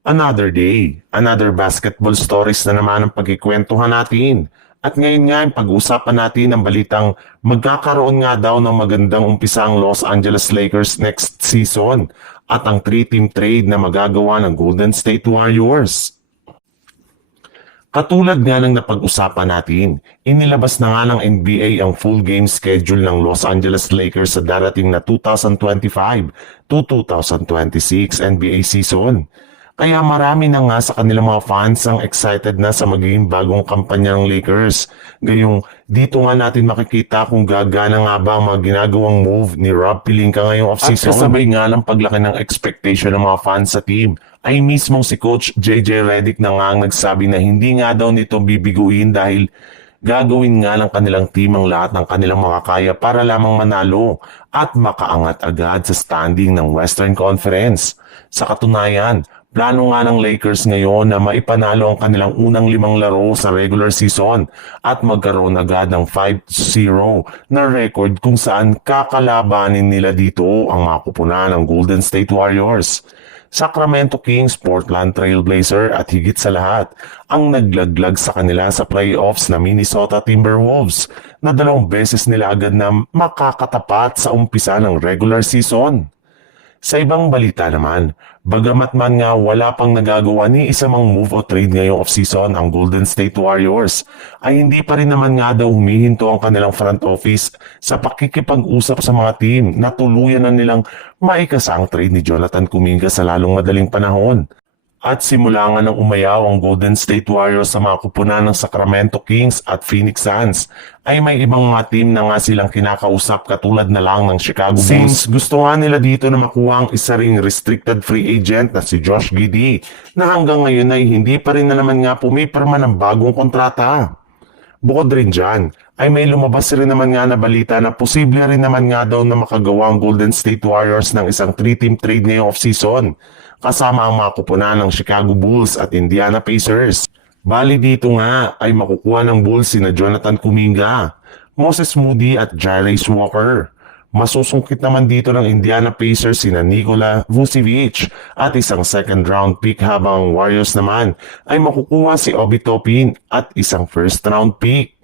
Another day, another basketball stories na naman ang pagkikwentuhan natin. At ngayon nga, pag-uusapan natin ang balitang magkakaroon nga daw ng magandang umpisa ang Los Angeles Lakers next season at ang 3-team trade na magagawa ng Golden State Warriors. Katulad nga ng napag-usapan natin, inilabas na nga ng NBA ang full game schedule ng Los Angeles Lakers sa darating na 2025 to 2026 NBA season. Kaya marami na nga sa kanilang mga fans ang excited na sa magiging bagong kampanya ng Lakers. Gayong dito nga natin makikita kung gagana nga ba ang mga ginagawang move ni Rob Pelinka ngayong offseason. At kasabay nga ng paglaki ng expectation ng mga fans sa team, ay mismong si Coach JJ Redick na nga ang nagsabi na hindi nga daw nito bibiguin dahil gagawin nga ng kanilang team ang lahat ng kanilang makakaya para lamang manalo at makaangat agad sa standing ng Western Conference. Sa katunayan, plano nga ng Lakers ngayon na maipanalo ang kanilang unang 5 laro sa regular season at magkaroon agad ng 5-0 na record kung saan kakalabanin nila dito ang mga kupunan ng Golden State Warriors, Sacramento Kings, Portland Trail Blazer at higit sa lahat ang naglaglag sa kanila sa playoffs na Minnesota Timberwolves na 2 beses nila agad na makakatapat sa umpisa ng regular season. Sa ibang balita naman, bagamat man nga wala pang nagagawa ni isa mang move o trade ngayong offseason ang Golden State Warriors, ay hindi pa rin naman nga daw humihinto ang kanilang front office sa pakikipag-usap sa mga team na tuluyan na nilang maikasa ang trade ni Jonathan Kuminga sa lalong madaling panahon. At simula nga nang umayaw ang Golden State Warriors sa mga kupunan ng Sacramento Kings at Phoenix Suns, ay may ibang mga team na nga silang kinakausap katulad na lang ng Chicago Bulls. Since gusto nga nila dito na makuha ang isa ring restricted free agent na si Josh Giddey na hanggang ngayon ay hindi pa rin na naman nga pumipirma ng bagong kontrata. Bukod rin dyan, ay may lumabas rin naman nga na balita na posible rin naman nga daw na makagawa ang Golden State Warriors ng isang 3-team trade ngayong offseason kasama ang mga kupunan ng Chicago Bulls at Indiana Pacers. Bali dito nga ay makukuha ng Bulls sina Jonathan Kuminga, Moses Moody at Jarvis Walker. Masusungkit naman dito ng Indiana Pacers sina Nikola Vucevic at isang second round pick habang Warriors naman ay makukuha si Obi Toppin at isang first round pick.